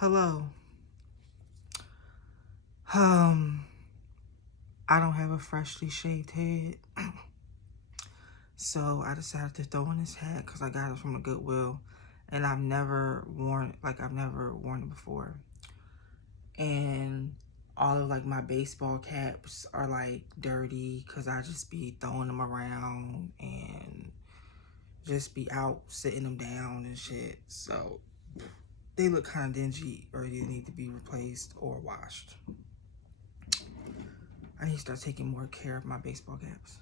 Hello. I don't have a freshly shaved head. So I decided to throw in this hat because I got it from a Goodwill. And I've never worn it before. And all of like my baseball caps are like dirty because I just be throwing them around and just be out sitting them down and shit. So they look kind of dingy or they need to be replaced or washed. I need to start taking more care of my baseball caps.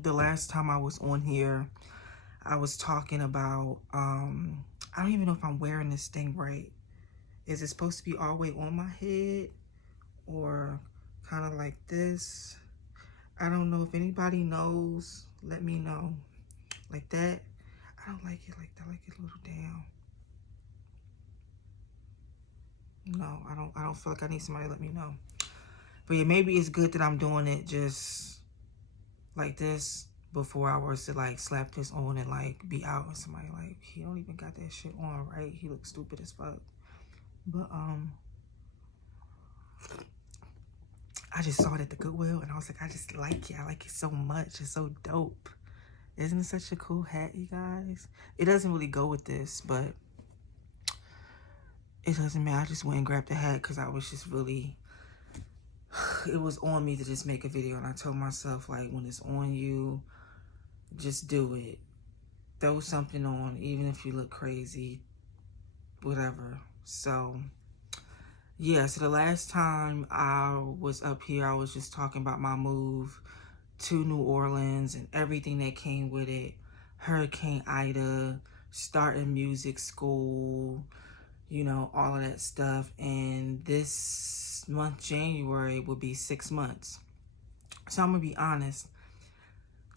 The last time I was on here, I was talking about, I don't even know if I'm wearing this thing right. Is it supposed to be all the way on my head or kind of like this? I don't know. If anybody knows, let me know. Like that? I don't like it like that. I like it a little down. No, I don't feel like I need somebody to let me know. But yeah, maybe it's good that I'm doing it just like this before I was to like slap this on and like be out and somebody like, he don't even got that shit on, right? He looks stupid as fuck. But I just saw it at the Goodwill and I was like, I just like it. I like it so much. It's so dope. Isn't it such a cool hat, you guys? It doesn't really go with this, but it doesn't matter. I just went and grabbed the hat because I was just really, it was on me to just make a video. And I told myself, like, when it's on you, just do it. Throw something on, even if you look crazy, whatever. So yeah, so the last time I was up here, I was just talking about my move to New Orleans and everything that came with it. Hurricane Ida, starting music school, you know, all of that stuff. And this month, January, will be 6 months. So I'm gonna be honest.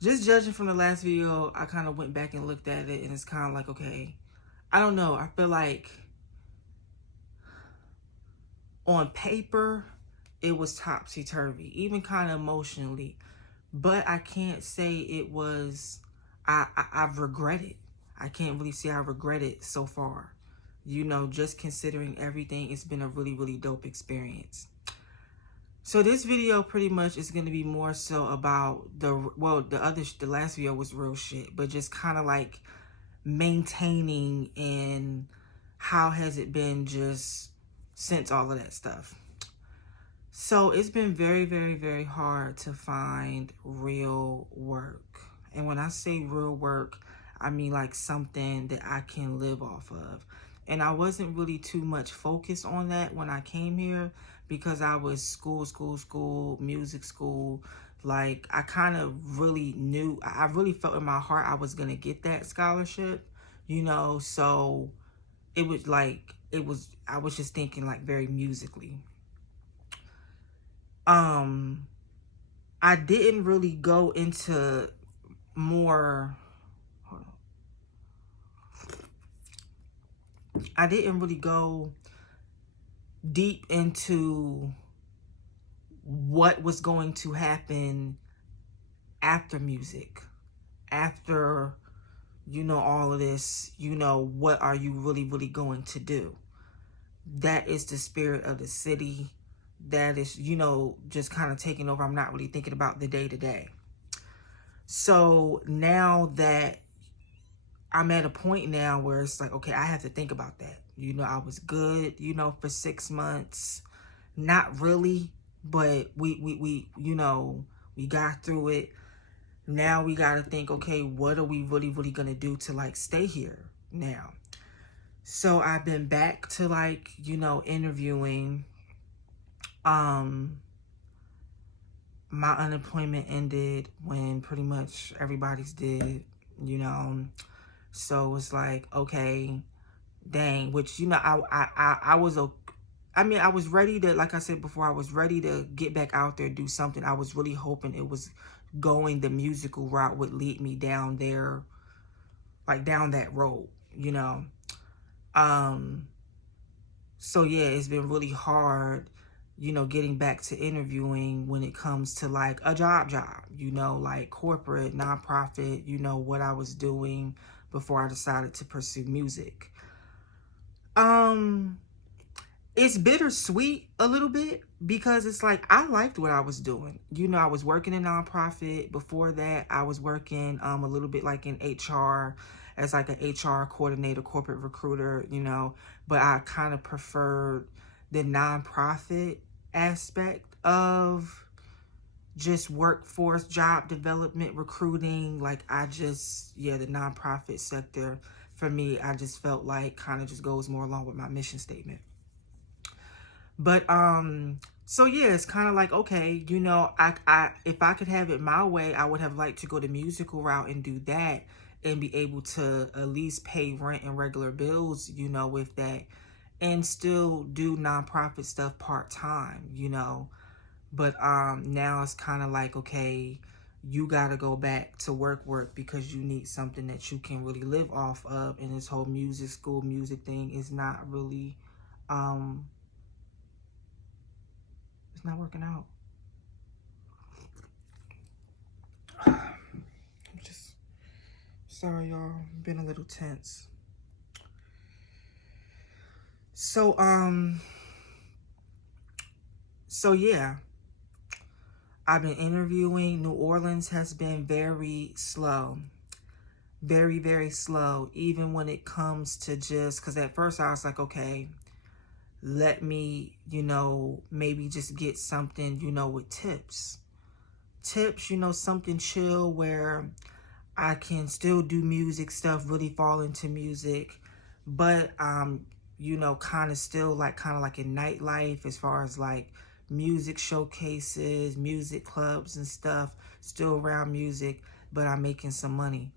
Just judging from the last video, I kind of went back and looked at it and it's kind of like, okay, I don't know. I feel like on paper, it was topsy-turvy, even kind of emotionally. But I can't say it was, I've regretted. I can't really say I regret it so far. You know, just considering everything, it's been a really, really dope experience. So this video pretty much is going to be more so about the last video was real shit, but just kind of like maintaining and how has it been just since all of that stuff. So it's been very, very, very hard to find real work. And when I say real work, I mean like something that I can live off of. And I wasn't really too much focused on that when I came here because I was school, music school. Like I kind of really knew, I really felt in my heart I was going to get that scholarship, you know. So it was like, I was just thinking like very musically. I didn't really go into more, I didn't really go deep into what was going to happen after music, after, you know, all of this, you know, what are you really, really going to do? That is the spirit of the city. That is, you know, just kind of taking over. I'm not really thinking about the day to day. So now that I'm at a point now where it's like, okay, I have to think about that. You know, I was good, you know, for 6 months. Not really, but we you know, we got through it. Now we got to think, okay, what are we really, really going to do to like stay here now? So I've been back to like, you know, interviewing. My unemployment ended when pretty much everybody's did, you know. So it's like, okay, dang, which, you know, I was I mean, I was ready to, like I said before, I was ready to get back out there, do something. I was really hoping it was going the musical route would lead me down there, like down that road, you know. So yeah, it's been really hard you know, getting back to interviewing when it comes to like a job, you know, like corporate, nonprofit, you know, what I was doing before I decided to pursue music. It's bittersweet a little bit because it's like I liked what I was doing. You know, I was working in nonprofit. Before that, I was working a little bit like in HR as like an HR coordinator, corporate recruiter, you know, but I kind of preferred the nonprofit aspect of just workforce job development recruiting. Like I just, yeah, the nonprofit sector for me, I just felt like kind of just goes more along with my mission statement. But so yeah, it's kind of like, okay, you know, I if I could have it my way, I would have liked to go the musical route and do that and be able to at least pay rent and regular bills, you know, with that, and still do nonprofit stuff part-time, you know. But now it's kind of like, okay, you got to go back to work because you need something that you can really live off of, and this whole music school music thing is not really it's not working out. I'm just sorry, y'all. Been a little tense. So yeah, I've been interviewing. New Orleans has been very slow. Very, very slow. Even when it comes to just, because at first I was like, okay, let me, you know, maybe just get something, you know, with tips. Tips, you know, something chill where I can still do music stuff, really fall into music, but you know, kind of like in nightlife as far as like music showcases, music clubs and stuff, still around music, but I'm making some money.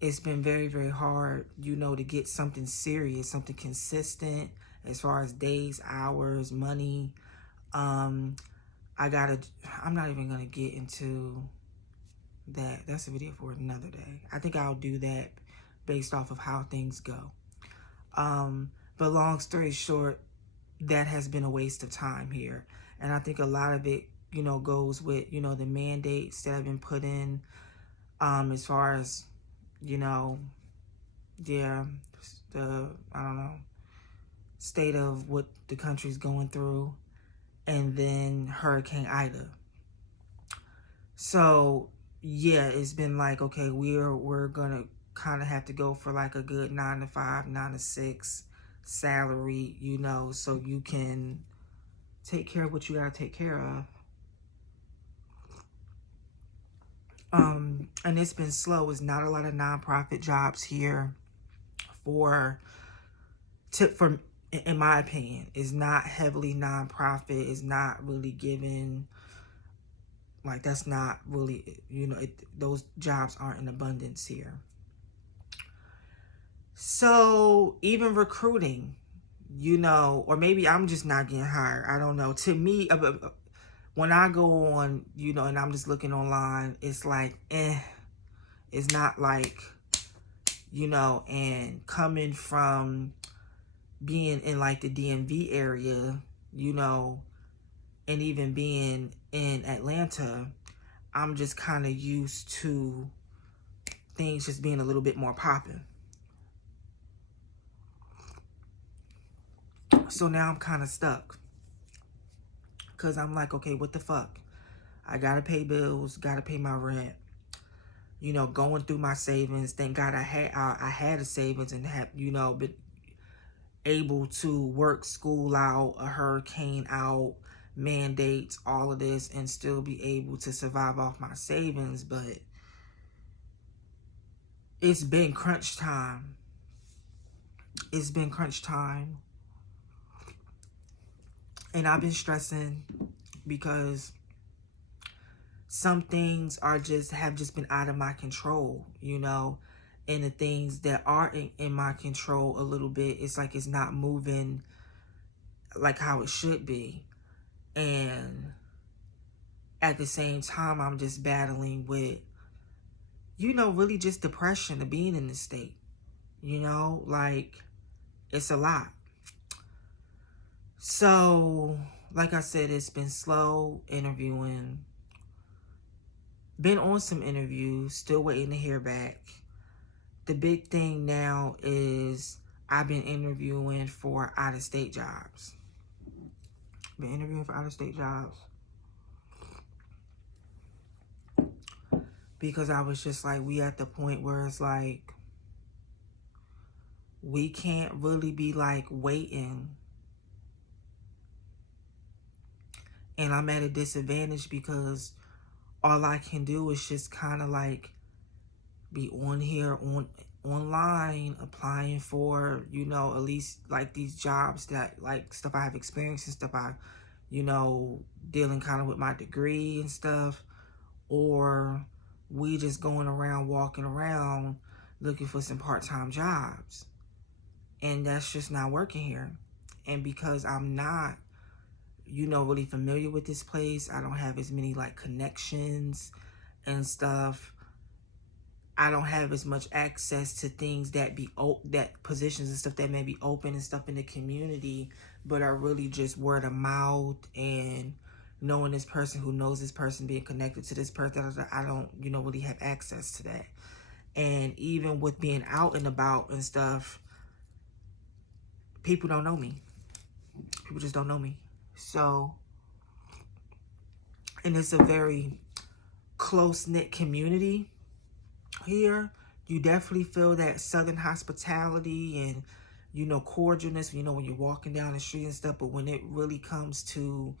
It's been very, very hard, you know, to get something serious, something consistent as far as days, hours, money. I'm not even gonna get into that. That's a video for another day. I think I'll do that based off of how things go. But long story short, that has been a waste of time here. And I think a lot of it, you know, goes with, you know, the mandates that have been put in, as far as, you know, yeah, I don't know, state of what the country's going through, and then Hurricane Ida. So yeah, it's been like, okay, we're gonna kind of have to go for like a good 9 to 5, 9 to 6 salary, you know, so you can take care of what you gotta take care of. And it's been slow. It's not a lot of nonprofit jobs here for in my opinion. It's not heavily nonprofit. It's not really given, like, that's not really, you know, those jobs aren't in abundance here. So even recruiting, you know, or maybe I'm just not getting hired. I don't know. To me, when I go on, you know, and I'm just looking online, it's like, it's not like, you know, and coming from being in like the DMV area, you know, and even being in Atlanta, I'm just kind of used to things just being a little bit more popping. So now I'm kind of stuck because I'm like, okay, what the fuck? I gotta pay bills, gotta pay my rent. You know, going through my savings. Thank God I had a savings and have, you know, been able to work school out, a hurricane out, mandates, all of this, and still be able to survive off my savings. But it's been crunch time. It's been crunch time. And I've been stressing because some things have just been out of my control, you know, and the things that are in my control a little bit, it's like it's not moving like how it should be. And at the same time, I'm just battling with, you know, really just depression of being in this state, you know, like it's a lot. So like I said, it's been slow interviewing. Been on some interviews, still waiting to hear back. The big thing now is I've been interviewing for out-of-state jobs. Been interviewing for out-of-state jobs. Because I was just like, we at the point where it's like, we can't really be like waiting. And I'm at a disadvantage because all I can do is just kind of like be on here online applying for, you know, at least like these jobs that like stuff I have experience and stuff I, you know, dealing kind of with my degree and stuff. Or we just going around, walking around looking for some part-time jobs. And that's just not working here. And because I'm not, you know, really familiar with this place, I don't have as many like connections and stuff. I don't have as much access to things that that positions and stuff that may be open and stuff in the community, but are really just word of mouth and knowing this person who knows this person, being connected to this person. I don't, you know, really have access to that. And even with being out and about and stuff, people don't know me. People just don't know me. So, and it's a very close-knit community here. You definitely feel that Southern hospitality and, you know, cordialness, you know, when you're walking down the street and stuff. But when it really comes to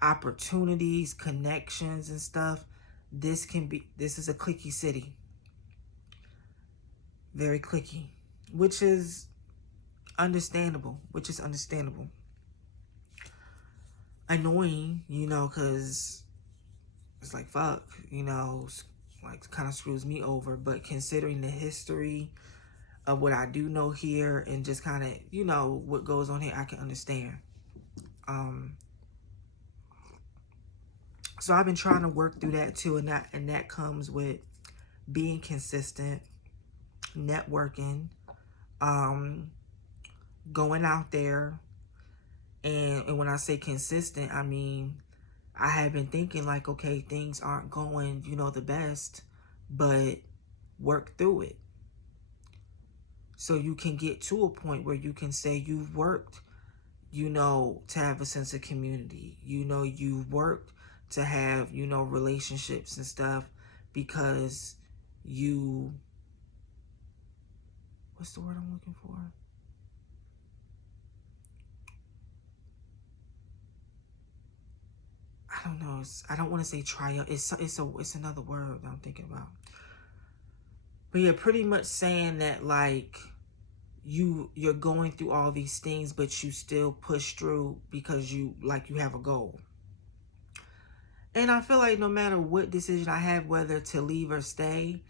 opportunities, connections and stuff, this is a cliquey city. Very cliquey, which is understandable, Annoying, you know, because it's like, fuck, you know, like kind of screws me over. But considering the history of what I do know here and just kind of, you know, what goes on here, I can understand. So I've been trying to work through that too, and that comes with being consistent, networking, going out there. And when I say consistent, I mean, I have been thinking like, okay, things aren't going, you know, the best, but work through it. So you can get to a point where you can say you've worked, you know, to have a sense of community. You know, you've worked to have, you know, relationships and stuff because you, what's the word I'm looking for? I don't know. I don't want to say triumph. It's another word that I'm thinking about. But yeah, pretty much saying that like you're going through all these things, but you still push through because you have a goal. And I feel like no matter what decision I have, whether to leave or stay,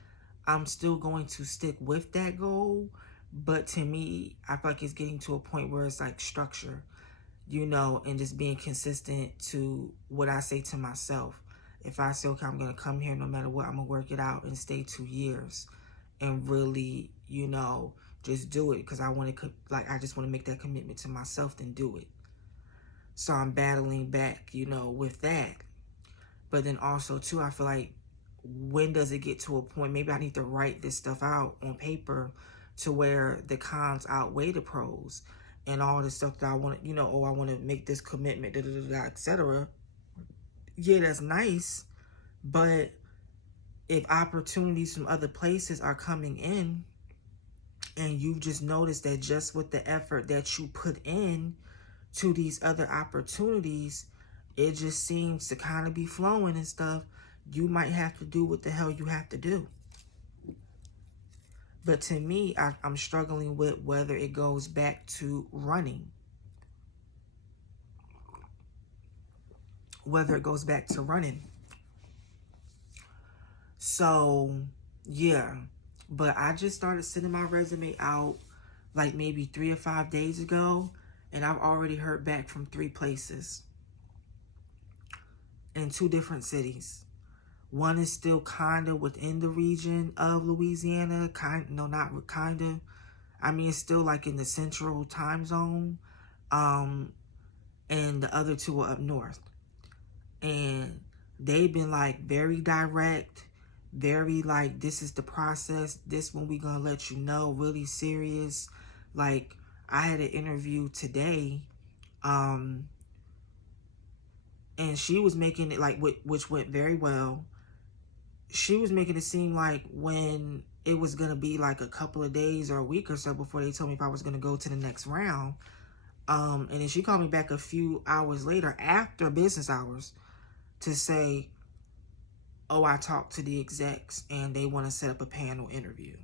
I'm still going to stick with that goal. But to me, I feel like it's getting to a point where it's like structure, you know, and just being consistent to what I say to myself. If I say, okay, I'm going to come here no matter what, I'm going to work it out and stay 2 years and really, you know, just do it because I want to, like, I just want to make that commitment to myself, then do it. So I'm battling back, you know, with that. But then also, too, I feel like, when does it get to a point, maybe I need to write this stuff out on paper to where the cons outweigh the pros and all the stuff that I want to, you know, oh, I want to make this commitment, etc. Yeah, that's nice. But if opportunities from other places are coming in and you've just noticed that just with the effort that you put in to these other opportunities, it just seems to kind of be flowing and stuff, you might have to do what the hell you have to do. But to me, I'm struggling with whether it goes back to running. So, yeah. But I just started sending my resume out like maybe 3 or 5 days ago. And I've already heard back from 3 places in 2 different cities. One is still kind of within the region of Louisiana. Not kind of. I mean, it's still like in the central time zone. And and the other two are up north. And they've been like very direct, very like, this is the process, this when we gonna let you know, really serious. Like, I had an interview today, and she was making it like, which went very well. She was making it seem like when it was gonna be like a couple of days or a week or so before they told me if I was gonna go to the next round. And then she called me back a few hours later after business hours to say, oh, I talked to the execs and they want to set up a panel interview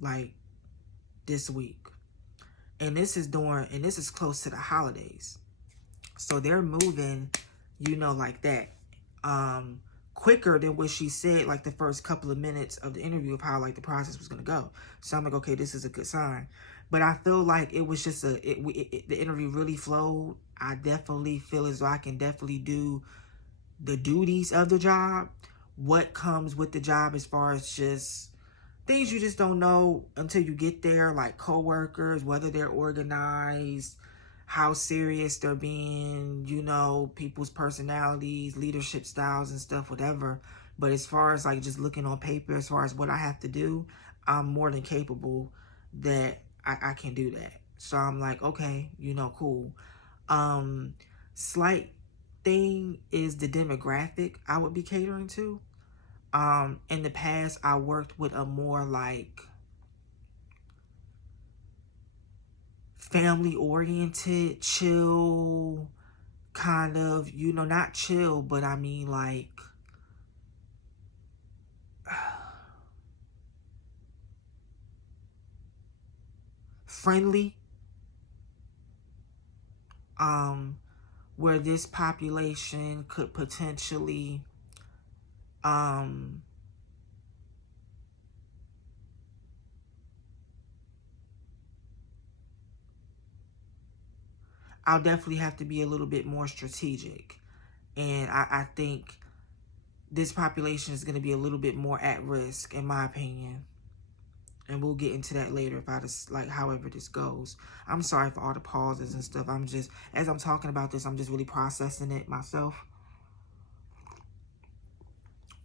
like this week. And this is close to the holidays. So they're moving, like that. Quicker than what she said, like the first couple of minutes of the interview of how like the process was going to go. So I'm like, okay, this is a good sign. But I feel like it was just the interview really flowed. I definitely feel as though I can definitely do the duties of the job, what comes with the job as far as just things you just don't know until you get there, like coworkers, whether they're organized, how serious they're being, people's personalities, leadership styles and stuff, whatever. But as far as like just looking on paper, as far as what I have to do, I'm more than capable that I can do that. So I'm like, okay, cool. Slight thing is the demographic I would be catering to. In the past, I worked with a more like family oriented, chill kind of, not chill, but I mean like friendly. Where this population could potentially I'll definitely have to be a little bit more strategic. And I think this population is going to be a little bit more at risk, in my opinion. And we'll get into that later if I just, like, however this goes. I'm sorry for all the pauses and stuff. I'm just, as I'm talking about this, I'm just really processing it myself.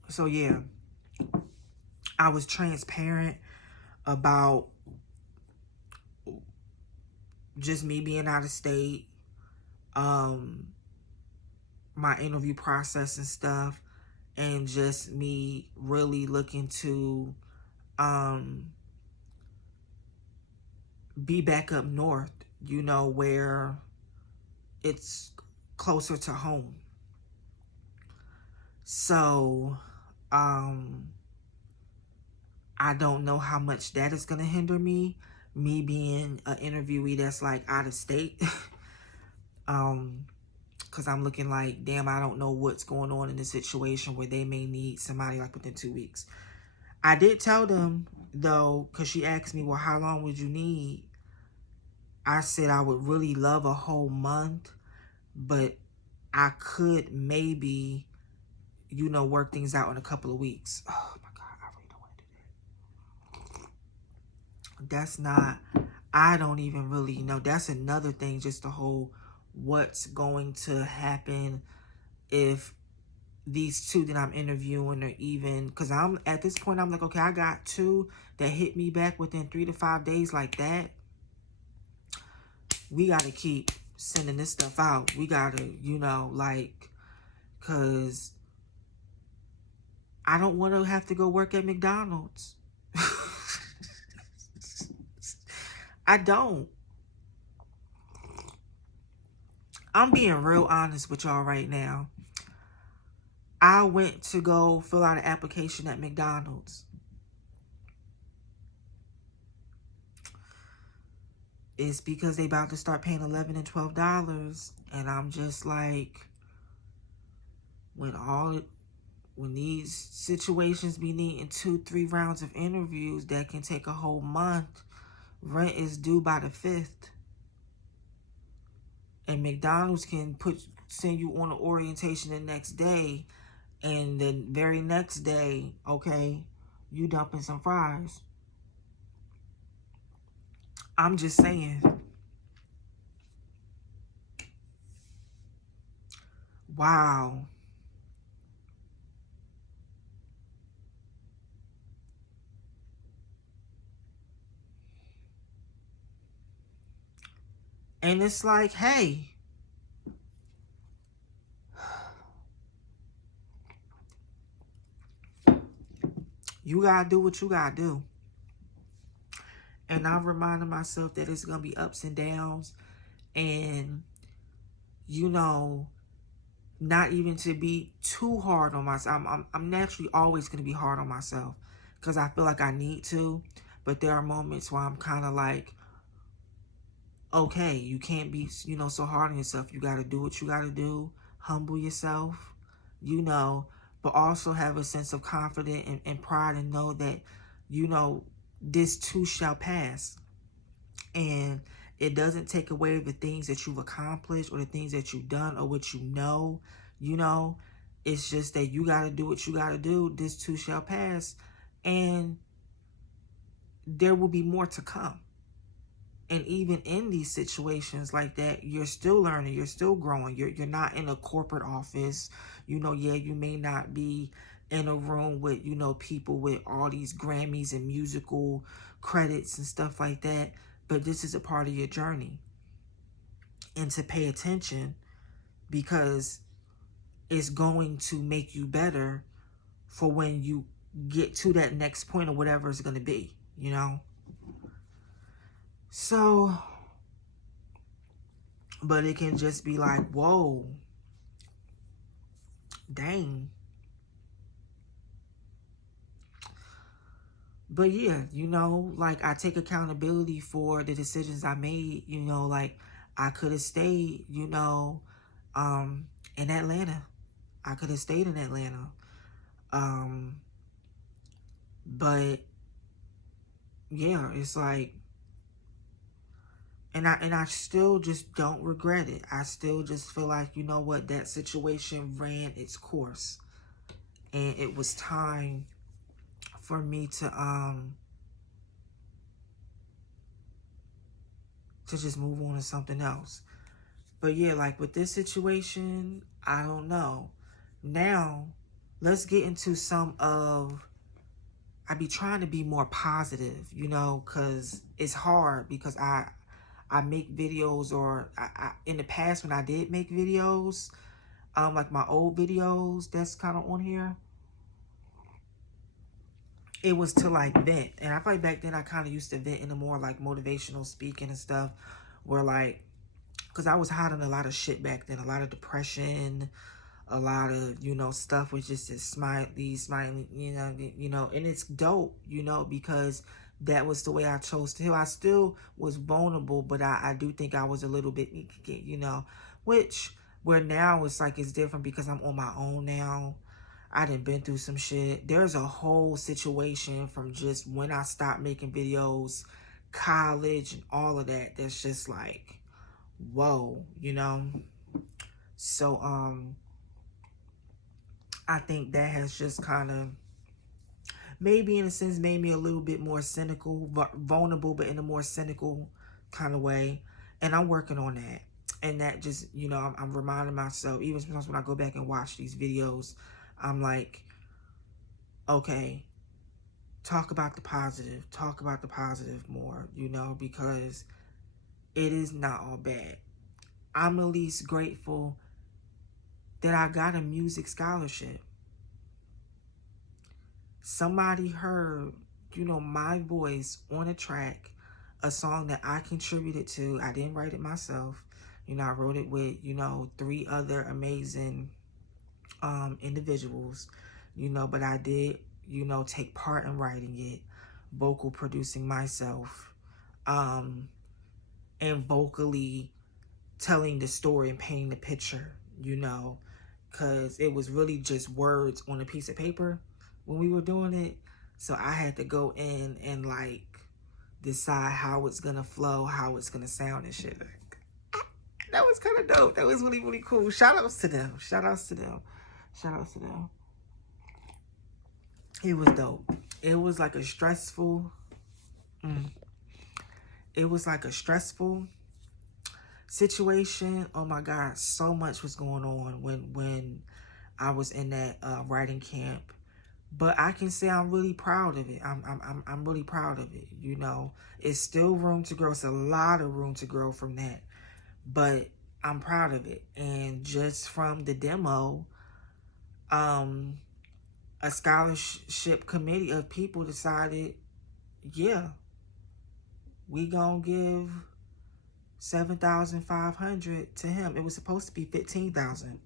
So, yeah. I was transparent about just me being out of state, my interview process and stuff, and just me really looking to be back up north, where it's closer to home. So I don't know how much that is going to hinder me being an interviewee that's like out of state. Because I'm looking like, damn, I don't know what's going on in the situation where they may need somebody like within 2 weeks. I did tell them, though, because she asked me, well, how long would you need? I said I would really love a whole month, but I could maybe, work things out in a couple of weeks. Oh, my God, I really don't want to do that. That's not, I don't even really know. That's another thing, just the whole what's going to happen if these two that I'm interviewing are even, because I'm at this point, I'm like, okay, I got two that hit me back within 3 to 5 days like that. We got to keep sending this stuff out. We got to, because I don't want to have to go work at McDonald's. I don't. I'm being real honest with y'all right now. I went to go fill out an application at McDonald's. It's because they about to start paying $11 and $12. And I'm just like, when these situations be needing 2-3 rounds of interviews that can take a whole month, rent is due by the 5th. And McDonald's can send you on an orientation the next day, and the very next day, okay, you dumping some fries. I'm just saying. Wow. And it's like, hey, you gotta do what you gotta do. And I'm reminding myself that it's gonna be ups and downs, and you know, not even to be too hard on myself. I'm naturally always gonna be hard on myself because I feel like I need to, but there are moments where I'm kind of like, okay, you can't be, so hard on yourself. You got to do what you got to do, humble yourself, but also have a sense of confidence and pride, and know that, this too shall pass. And it doesn't take away the things that you've accomplished or the things that you've done or what you know. It's just that you got to do what you got to do. This too shall pass. And there will be more to come. And even in these situations like that, you're still learning, you're still growing. You're not in a corporate office. Yeah, you may not be in a room with, people with all these Grammys and musical credits and stuff like that. But this is a part of your journey. And to pay attention, because it's going to make you better for when you get to that next point or whatever it's going to be. So, but it can just be like, whoa, dang. But yeah, like I take accountability for the decisions I made. Like I could have stayed, in Atlanta. I could have stayed in Atlanta. Um, but yeah, it's like, and I still just don't regret it. I still just feel like, what, that situation ran its course, and it was time for me to just move on to something else. But yeah, like with this situation, I don't know. Now, let's get into some of, I be trying to be more positive, because it's hard, because I make videos, or I in the past when I did make videos, like my old videos that's kind of on here, it was to like vent. And I feel like back then I kind of used to vent in a more like motivational speaking and stuff, where like, because I was hiding a lot of shit back then, a lot of depression, a lot of, stuff was just a smiley, and it's dope, because that was the way I chose to heal. I still was vulnerable, but I do think I was a little bit, which, where now it's like, it's different because I'm on my own now. I done been through some shit. There's a whole situation from just when I stopped making videos, college, and all of that. That's just like, whoa. So, I think that has just kind of, maybe in a sense, made me a little bit more cynical, vulnerable, but in a more cynical kind of way. And I'm working on that. And that just, I'm reminding myself, even sometimes when I go back and watch these videos, I'm like, okay, talk about the positive more, because it is not all bad. I'm at least grateful that I got a music scholarship. Somebody heard, my voice on a track, a song that I contributed to. I didn't write it myself. I wrote it with, 3 other amazing individuals, but I did, take part in writing it, vocal producing myself, and vocally telling the story and painting the picture, because it was really just words on a piece of paper when we were doing it. So I had to go in and like decide how it's gonna flow, how it's gonna sound and shit. That was kind of dope. That was really, really cool. Shout outs to them. It was dope. It was like a stressful, it was like a stressful situation. Oh my God, so much was going on when I was in that writing camp. But I can say I'm really proud of it. I'm really proud of it. You know, it's still room to grow. It's a lot of room to grow from that. But I'm proud of it. And just from the demo, um, a scholarship committee of people decided, yeah, we gonna give 7,500 to him. It was supposed to be 15,000.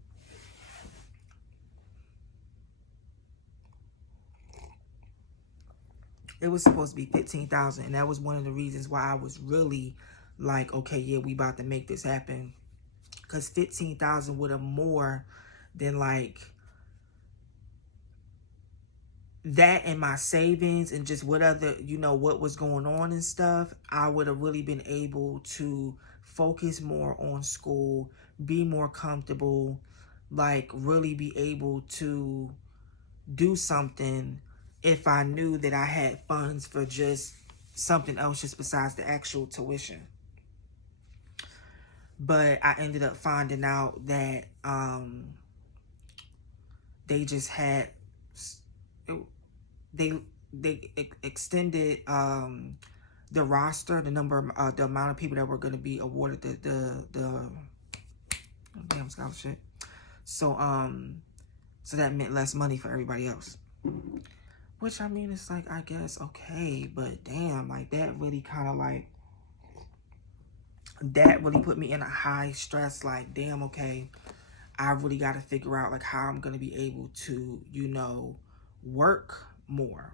It was supposed to be 15,000, and that was one of the reasons why I was really like, okay, yeah, we about to make this happen, because 15,000 would have more than like that and my savings and just what other, you know, what was going on and stuff. I would have really been able to focus more on school, be more comfortable, like really be able to do something if I knew that I had funds for just something else just besides the actual tuition. But I ended up finding out that they just had they extended the roster, the number the amount of people that were going to be awarded the damn scholarship. So so that meant less money for everybody else. Which, I mean, it's like, I guess, okay, but damn, like, that really kind of, like, that really put me in a high stress, like, damn, okay, I really got to figure out, like, how I'm going to be able to, you know, work more.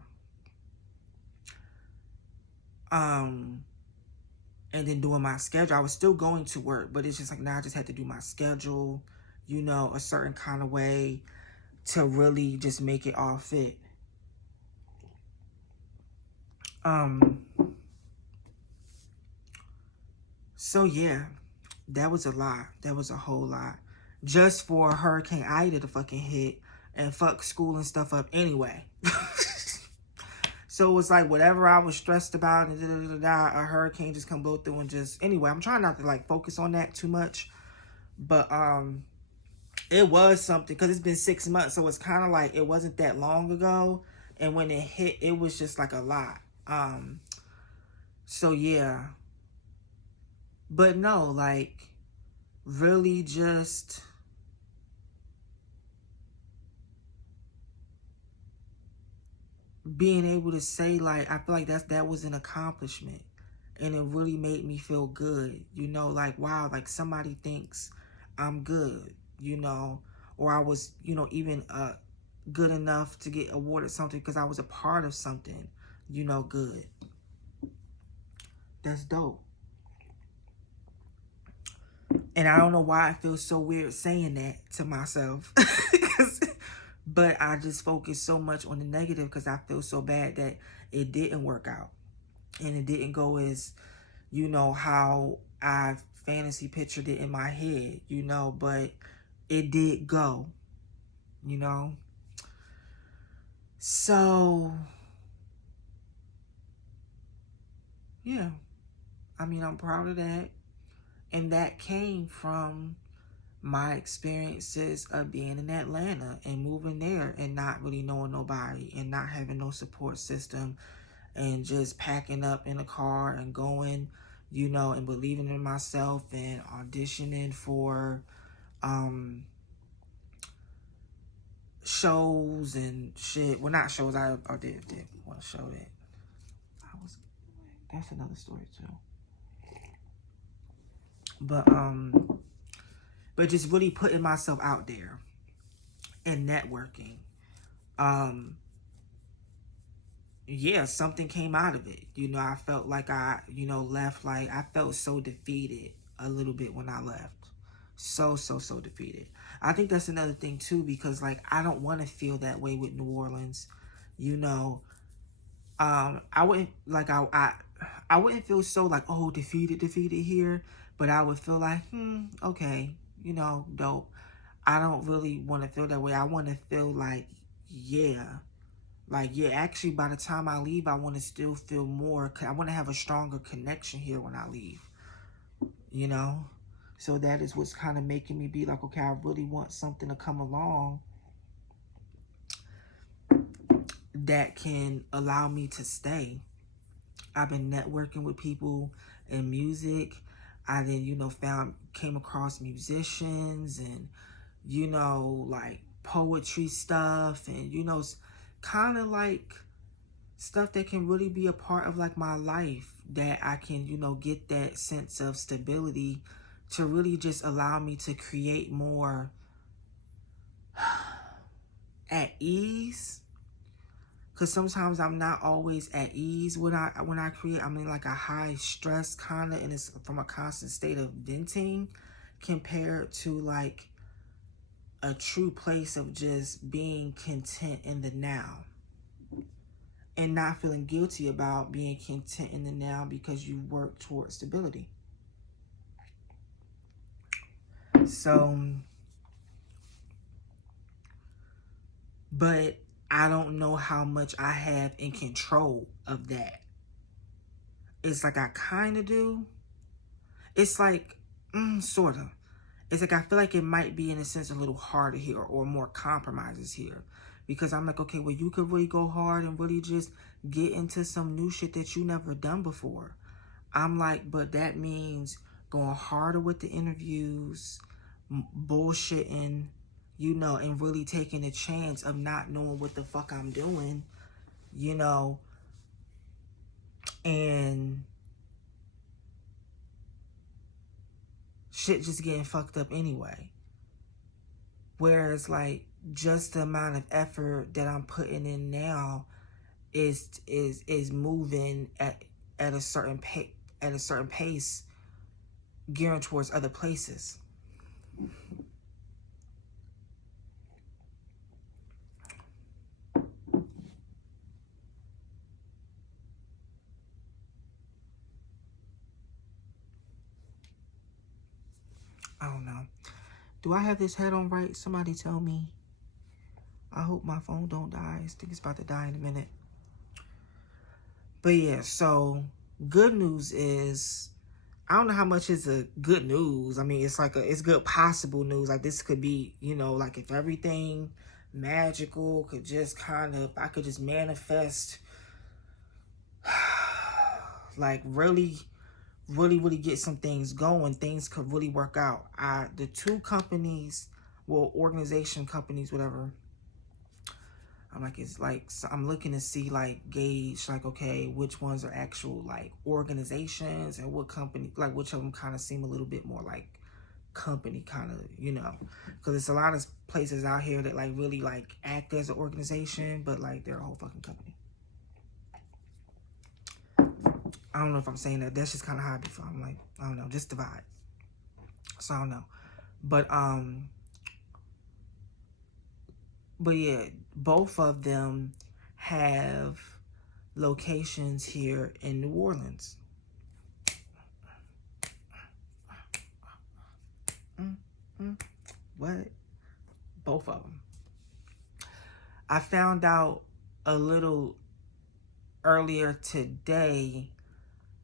And then doing my schedule. I was still going to work, but it's just like, now I just had to do my schedule, you know, a certain kind of way to really just make it all fit. So yeah, that was a lot. That was a whole lot. Just for Hurricane Ida to fucking hit and fuck school and stuff up anyway. So it was like whatever I was stressed about and a hurricane just come blow through and just, anyway, I'm trying not to like focus on that too much. But it was something, because it's been 6 months, so it's kind of like it wasn't that long ago, and when it hit, it was just like a lot. So yeah, but no, like really just being able to say, like, I feel like that was an accomplishment, and it really made me feel good, you know, like, wow, like somebody thinks I'm good, you know, or I was, you know, even good enough to get awarded something because I was a part of something, you know, good. That's dope. And I don't know why I feel so weird saying that to myself. But I just focus so much on the negative because I feel so bad that it didn't work out. And it didn't go as, you know, how I fantasy pictured it in my head, you know, but it did go, you know. So, yeah, I mean, I'm proud of that. And that came from my experiences of being in Atlanta and moving there and not really knowing nobody and not having no support system and just packing up in a car and going, you know, and believing in myself and auditioning for shows and shit. Well, not shows. I did one show that I was. That's another story too. But just really putting myself out there and networking. Yeah, something came out of it. You know, I felt like I, you know, left, like I felt so defeated a little bit when I left. So defeated. I think that's another thing too, because like I don't want to feel that way with New Orleans. You know, I wouldn't like I wouldn't feel so like, oh, defeated here, but I would feel like, okay, you know, dope. I don't really want to feel that way. I want to feel like, yeah. Like, yeah, actually, by the time I leave, I want to still feel more. I want to have a stronger connection here when I leave, you know? So that is what's kind of making me be like, okay, I really want something to come along that can allow me to stay. I've been networking with people in music. I then, came across musicians and, like poetry stuff and, kind of like stuff that can really be a part of like my life, that I can, get that sense of stability to really just allow me to create more at ease. Because sometimes I'm not always at ease when I create. I'm in like a high stress kind of, and it's from a constant state of venting compared to like a true place of just being content in the now and not feeling guilty about being content in the now because you work towards stability. So, but I don't know how much I have in control of that. It's like I kind of do. It's like, sort of. It's like I feel like it might be in a sense a little harder here or more compromises here. Because I'm like, okay, well, you could really go hard and really just get into some new shit that you never done before. I'm like, but that means going harder with the interviews, bullshitting, and really taking a chance of not knowing what the fuck I'm doing, and shit just getting fucked up anyway. Whereas like just the amount of effort that I'm putting in now is moving at a certain pace gearing towards other places. I don't know. Do I have this head on right? Somebody tell me. I hope my phone don't die. I think it's about to die in a minute. But yeah, so good news is, I don't know how much is a good news. I mean, it's like it's good possible news. Like this could be, like if everything magical could just I could just manifest, like really get some things going, things could really work out. The two companies, organization companies, whatever, I'm like, it's like, so I'm looking to see, like, gauge, like, okay, which ones are actual, like, organizations and what company, like, which of them kind of seem a little bit more like company kind of, because there's a lot of places out here that, like, really, like, act as an organization, but, like, they're a whole fucking company. I don't know if I'm saying that. That's just kind of how I be feeling. I'm like, I don't know, just the vibe. So I don't know. But yeah, both of them have locations here in New Orleans. What? Both of them. I found out a little earlier today.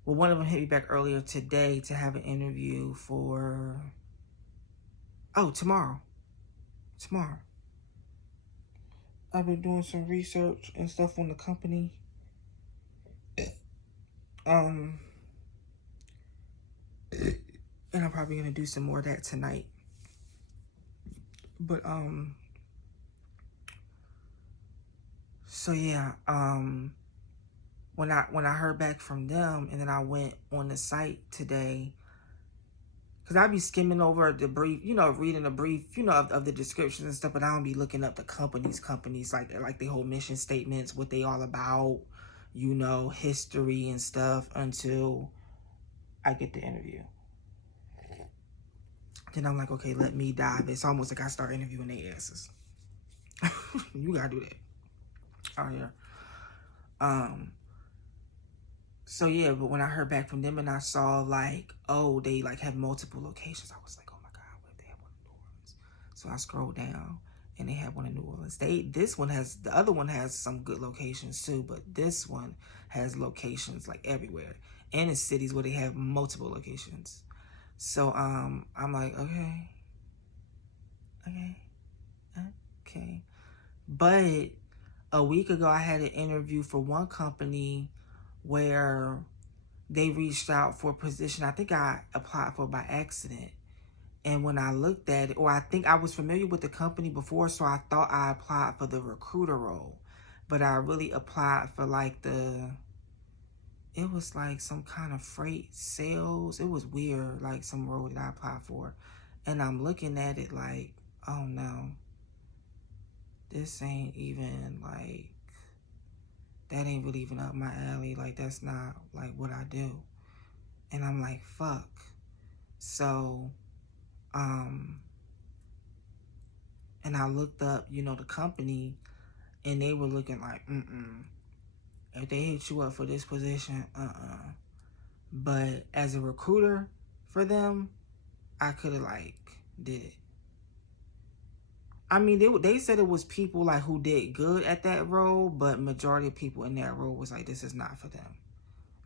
Well, one of them hit me back earlier today to have an interview for, tomorrow. I've been doing some research and stuff on the company. And I'm probably gonna do some more of that tonight. But so yeah, when I heard back from them, and then I went on the site today, because I be skimming over the brief, reading the brief, of the descriptions and stuff, but I don't be looking up the companies, like the whole mission statements, what they all about, history and stuff, until I get the interview. Then I'm like, okay, let me dive. It's almost like I start interviewing their asses. You gotta do that. Oh yeah. So yeah, but when I heard back from them and I saw like, oh, they like have multiple locations, I was like, oh my God, what if they have one in New Orleans? So I scrolled down and they have one in New Orleans. The other one has some good locations too, but this one has locations like everywhere and in cities where they have multiple locations. So I'm like, okay. But a week ago I had an interview for one company where they reached out for a position I think I applied for by accident. And when I looked at it, or I think I was familiar with the company before, so I thought I applied for the recruiter role. But I really applied for like it was like some kind of freight sales. It was weird, like some role that I applied for. And I'm looking at it like, oh no, this ain't even like, that ain't really even up my alley. Like, that's not like what I do. And I'm like, fuck. So, and I looked up, the company, and they were looking like, if they hit you up for this position, But as a recruiter for them, I could have like did it. I mean, they said it was people like who did good at that role, but majority of people in that role was like, this is not for them.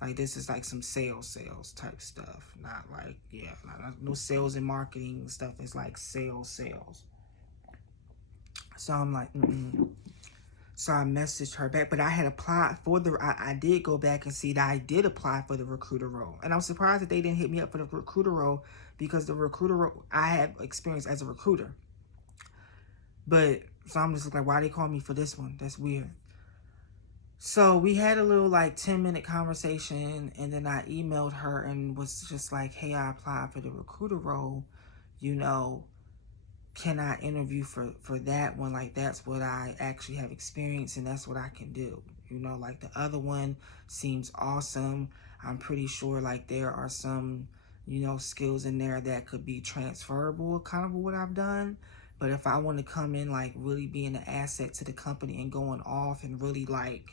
Like, this is like some sales type stuff. Not like, no sales and marketing stuff. It's like sales. So I'm like, So I messaged her back, but I had applied for I did go back and see that I did apply for the recruiter role. And I'm surprised that they didn't hit me up for the recruiter role, because the recruiter role, I have experience as a recruiter. But, so I'm just like, why they call me for this one? That's weird. So we had a little like 10-minute conversation, and then I emailed her and was just like, hey, I applied for the recruiter role, can I interview for that one? Like, that's what I actually have experience, and that's what I can do. Like the other one seems awesome. I'm pretty sure like there are some, skills in there that could be transferable, kind of what I've done. But if I want to come in, like really being an asset to the company and going off and really like,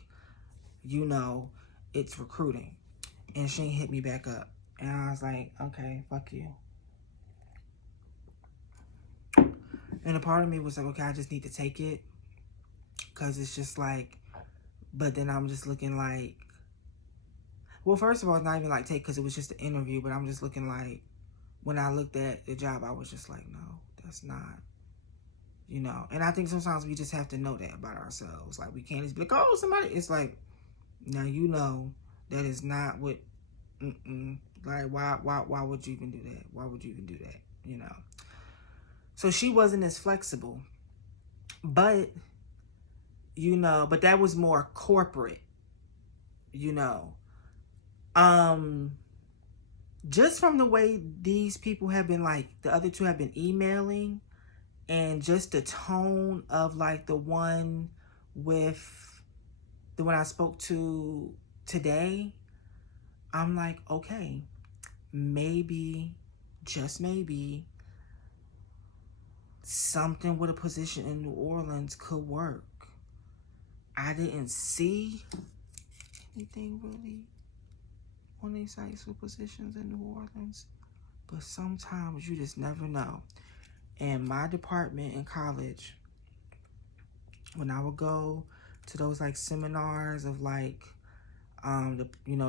it's recruiting. And she hit me back up. And I was like, okay, fuck you. And a part of me was like, okay, I just need to take it. Because it's just like, but then I'm just looking like, well, first of all, it's not even like take, because it was just an interview. But I'm just looking like, when I looked at the job, I was just like, no, that's not, And I think sometimes we just have to know that about ourselves. Like, we can't just be like, oh, somebody. It's like, now that is not what, like, why would you even do that? Why would you even do that? So she wasn't as flexible. But, but that was more corporate, Just from the way these people have been, like, the other two have been emailing, and just the tone of, like, the one I spoke to today, I'm like, okay, maybe, just maybe, something with a position in New Orleans could work. I didn't see anything really on these sites with positions in New Orleans, but sometimes you just never know. And my department in college, when I would go to those like seminars of like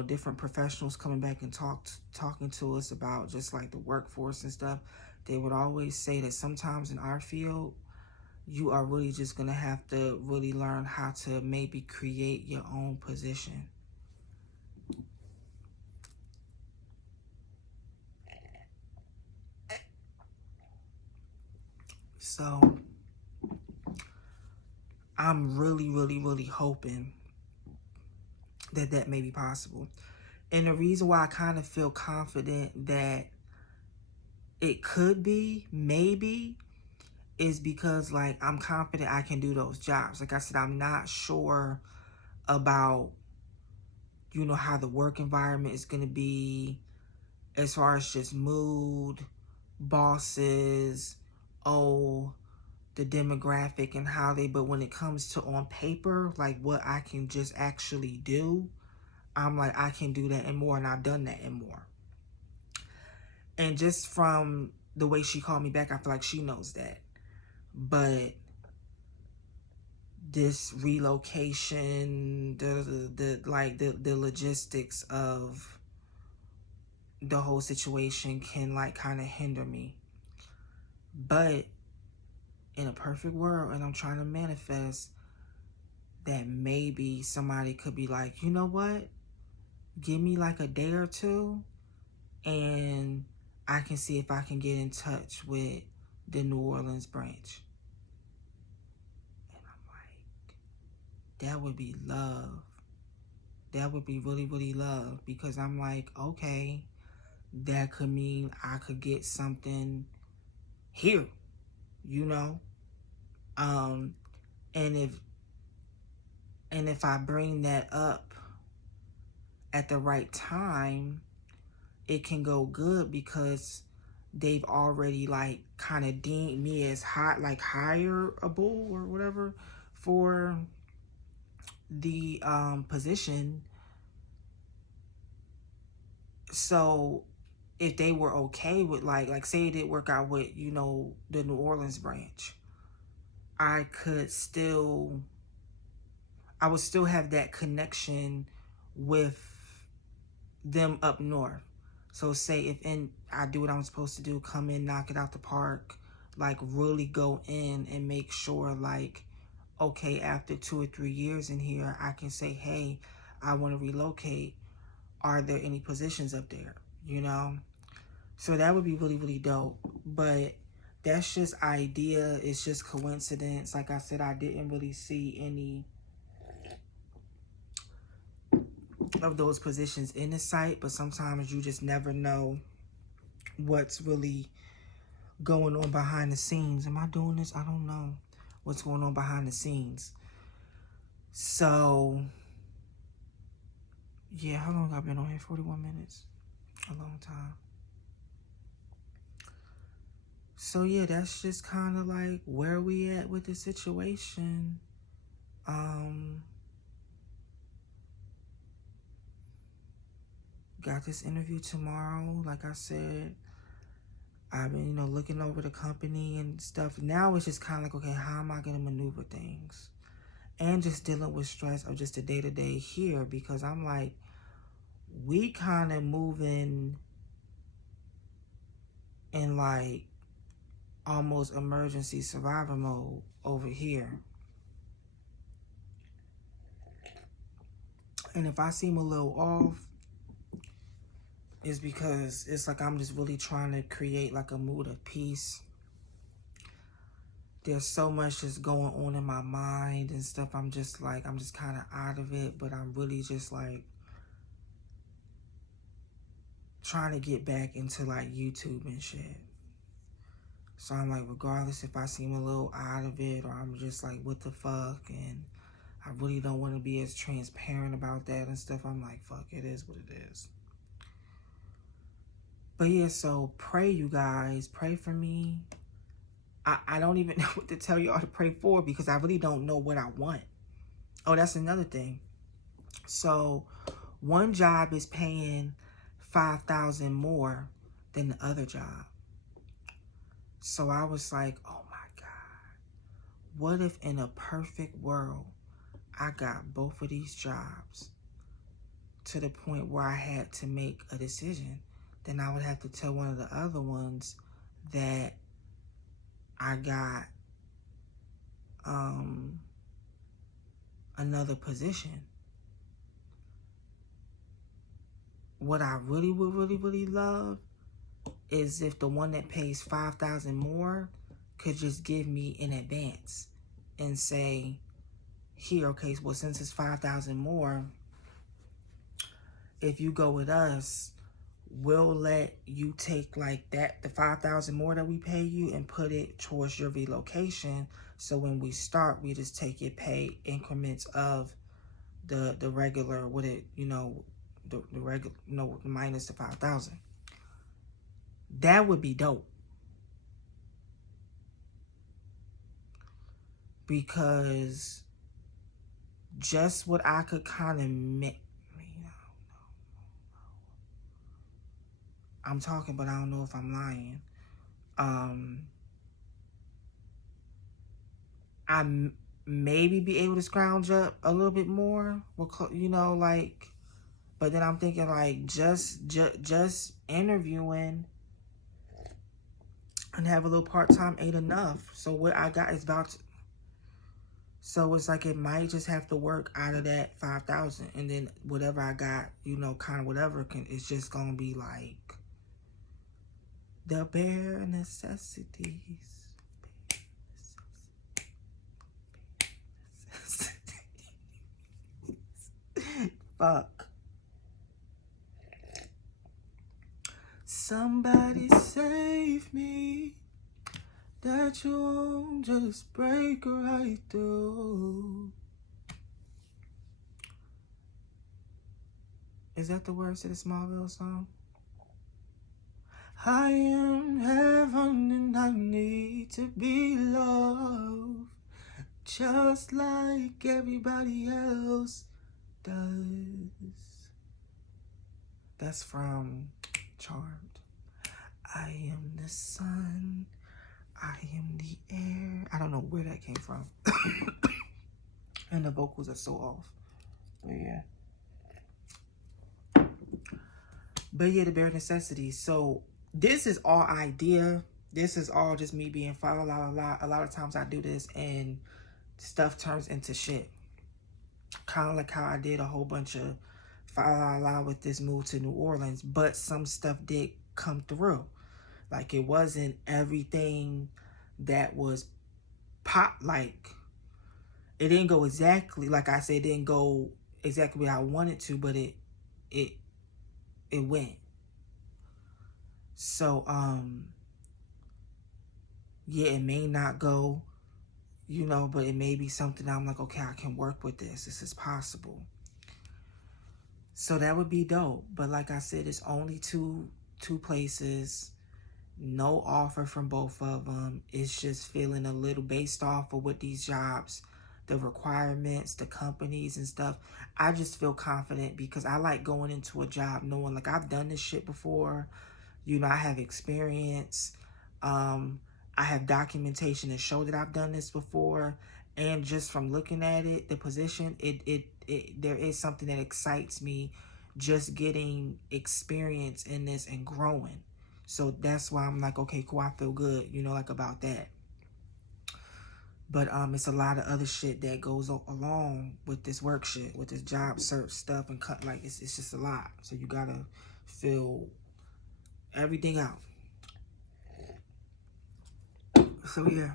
different professionals coming back and talking to us about just like the workforce and stuff, they would always say that sometimes in our field, you are really just gonna have to really learn how to maybe create your own position. So I'm really, really, really hoping that may be possible. And the reason why I kind of feel confident that it could be, maybe, is because like I'm confident I can do those jobs. Like I said, I'm not sure about, how the work environment is going to be as far as just mood, bosses, the demographic and how but when it comes to on paper, like what I can just actually do, I'm like, I can do that and more, and I've done that and more. And just from the way she called me back, I feel like she knows that. But this relocation, the logistics of the whole situation can like kind of hinder me. But in a perfect world, and I'm trying to manifest that maybe somebody could be like, you know what? Give me like a day or two and I can see if I can get in touch with the New Orleans branch. And I'm like, that would be love. That would be really, really love, because I'm like, okay, that could mean I could get something here, you know? Um, and if I bring that up at the right time, it can go good, because they've already like kind of deemed me as hot, like hireable or whatever for the position. So if they were okay with like say it did work out with, you know, the New Orleans branch, I would still have that connection with them up north. So say if I do what I'm supposed to do, come in, knock it out the park, like really go in and make sure like, okay, after 2 or 3 years in here, I can say, hey, I want to relocate. Are there any positions up there? You know? So that would be really, really dope. But that's just idea. It's just coincidence. Like I said, I didn't really see any of those positions in the site, but sometimes you just never know what's really going on behind the scenes. Am I doing this? I don't know what's going on behind the scenes. So yeah, how long have I been on here? 41 minutes. A long time. So yeah, that's just kind of like where we at with the situation. Got this interview tomorrow. Like I said, I've been, you know, looking over the company and stuff. Now it's just kind of like, okay, how am I going to maneuver things? And just dealing with stress of just the day-to-day here, because I'm like, we kind of moving in like almost emergency survival mode over here. And if I seem a little off, it's because it's like I'm just really trying to create like a mood of peace. There's so much just going on in my mind and stuff. I'm just kind of out of it, but I'm really just like trying to get back into like YouTube and shit. So I'm like, regardless if I seem a little out of it or I'm just like, what the fuck? And I really don't want to be as transparent about that and stuff. I'm like, fuck, it is what it is. But yeah, so pray, you guys. Pray for me. I don't even know what to tell y'all to pray for, because I really don't know what I want. Oh, that's another thing. So one job is paying $5,000 more than the other job. So I was like, oh my God, what if in a perfect world I got both of these jobs to the point where I had to make a decision? Then I would have to tell one of the other ones that I got another position. What I really would really love is if the one that pays $5,000 more could just give me in advance and say, here, okay, well, since it's $5,000 more, if you go with us, we'll let you take like that, the $5,000 more that we pay you, and put it towards your relocation. So when we start, we just take your pay increments of the regular, what it, you know, the regular, you know, minus the 5,000. That would be dope. Because just what I could kind of make, I'm talking, but I don't know if I'm lying. I maybe be able to scrounge up a little bit more. You know, like But then I'm thinking like just interviewing and have a little part-time ain't enough. So what I got is about to, so it's like it might just have to work out of that 5,000, and then whatever I got, you know, kind of whatever it's just gonna be like the bare necessities. Fuck. Somebody save me, that you won't just break right through. Is that the words to the Smallville song? I am heaven and I need to be loved just like everybody else does. That's from Charmed. I am the sun, I am the air. I don't know where that came from. And the vocals are so off. But yeah. But yeah, the bare necessities. So this is all idea. This is all just me being foul. A lot of times I do this and stuff turns into shit. Kind of like how I did a whole bunch of foul with this move to New Orleans. But some stuff did come through. Like it wasn't everything that was pop. Like it didn't go exactly, like I said, it didn't go exactly where I wanted to, but it went. So yeah, it may not go, you know, but it may be something I'm like, okay, I can work with this. This is possible. So that would be dope. But like I said, it's only two places. No offer from both of them. It's just feeling a little based off of what these jobs, the requirements, the companies and stuff. I just feel confident because I like going into a job knowing like I've done this shit before. You know, I have experience. I have documentation to show that I've done this before. And just from looking at it, the position, there is something that excites me, just getting experience in this and growing. So that's why I'm like, okay, cool, I feel good, you know, like about that. But it's a lot of other shit that goes along with this work shit, with this job search stuff, and like it's just a lot. So you gotta fill everything out. So yeah,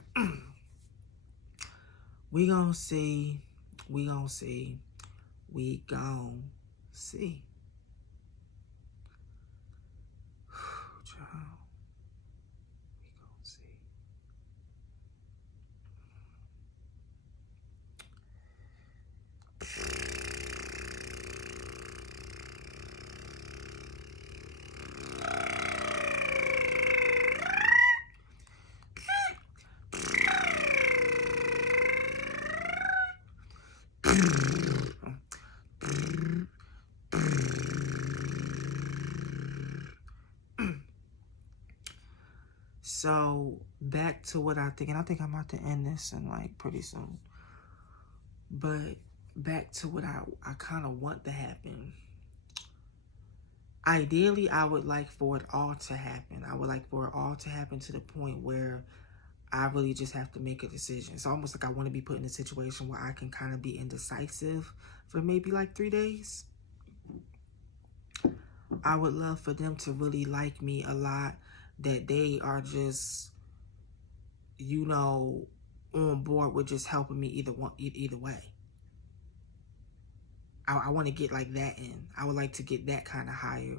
we gonna see, we gonna see, we gonna see. Child, we gonna see. So back to what I think, and I think I'm about to end this in like pretty soon. But back to what I kind of want to happen. Ideally, I would like for it all to happen. I would like for it all to happen to the point where I really just have to make a decision. It's almost like I want to be put in a situation where I can kind of be indecisive for maybe like 3 days. I would love for them to really like me a lot, that they are just, you know, on board with just helping me either way. I want to get like that in. I would like to get that kind of higher,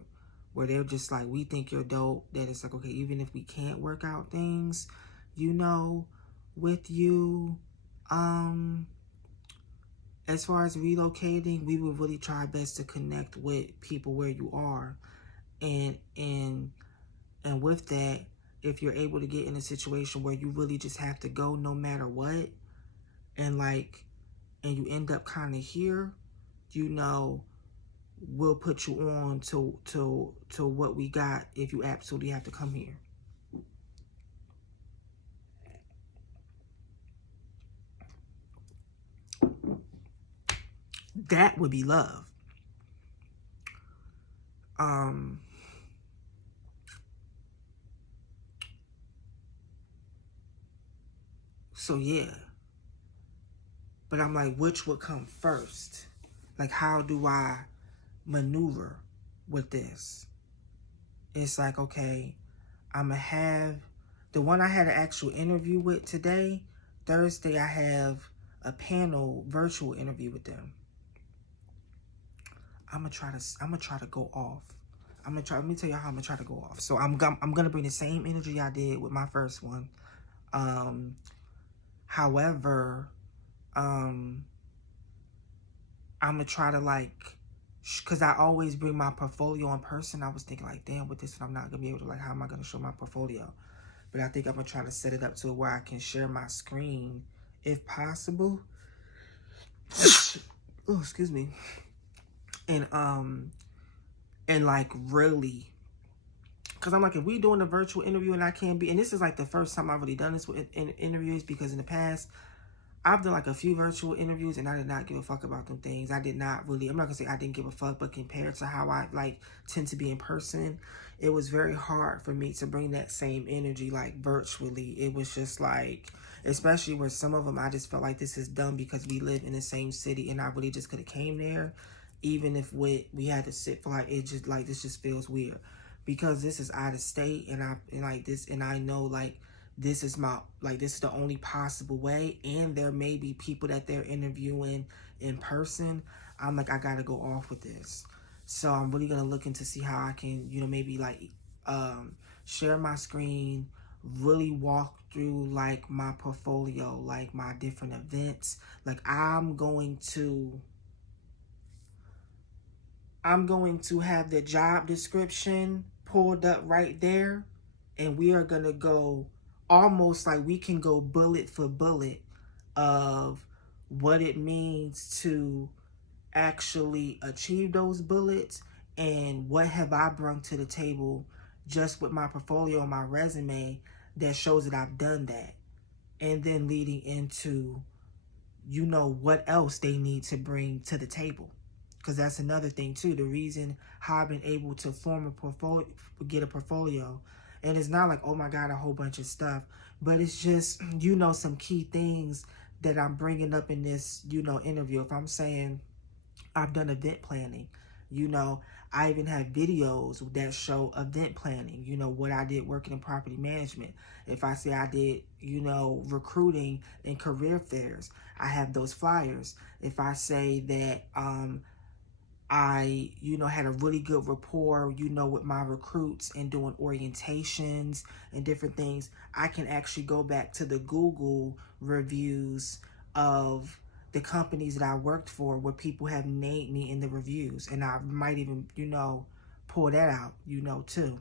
where they're just like, we think you're dope. That it's like, okay, even if we can't work out things, you know, with you, as far as relocating, we will really try our best to connect with people where you are. And with that, if you're able to get in a situation where you really just have to go no matter what, and you end up kind of here, you know, we'll put you on to what we got if you absolutely have to come here. That would be love. So yeah. But I'm like, which would come first? Like, how do I maneuver with this? It's like, okay, I'm going to have the one I had an actual interview with today. Thursday, I have a panel virtual interview with them. I'm gonna try to go off. Let me tell you how I'm gonna try to go off. So I'm gonna bring the same energy I did with my first one. However, I'm gonna try to like, cause I always bring my portfolio in person. I was thinking like, damn, with this, I'm not gonna be able to like, how am I gonna show my portfolio? But I think I'm gonna try to set it up to where I can share my screen, if possible. Oh, excuse me. And like really, cause I'm like, if we doing a virtual interview and I can't be, and this is like the first time I've really done this with in interviews, because in the past I've done like a few virtual interviews and I did not give a fuck about them things. I did not really, I'm not gonna say I didn't give a fuck, but compared to how I like tend to be in person, it was very hard for me to bring that same energy like virtually. It was just like, especially where some of them I just felt like this is dumb because we live in the same city and I really just could have came there, even if we had to sit for like, it just like, this just feels weird because this is out of state and I know like this is the only possible way, and there may be people that they're interviewing in person. I'm like, I gotta go off with this. So I'm really gonna look into see how I can, maybe like share my screen, really walk through like my portfolio, like my different events. Like I'm going to have the job description pulled up right there, and we are gonna go almost like we can go bullet for bullet of what it means to actually achieve those bullets and what have I brought to the table just with my portfolio and my resume that shows that I've done that. And then leading into, what else they need to bring to the table. Because that's another thing too. The reason how I've been able to form a portfolio, get a portfolio, and it's not like, oh my God, a whole bunch of stuff, but it's just, some key things that I'm bringing up in this, interview. If I'm saying I've done event planning, I even have videos that show event planning, what I did working in property management. If I say I did, recruiting and career fairs, I have those flyers. If I say that I, had a really good rapport, with my recruits and doing orientations and different things, I can actually go back to the Google reviews of the companies that I worked for where people have named me in the reviews. And I might even, pull that out, too.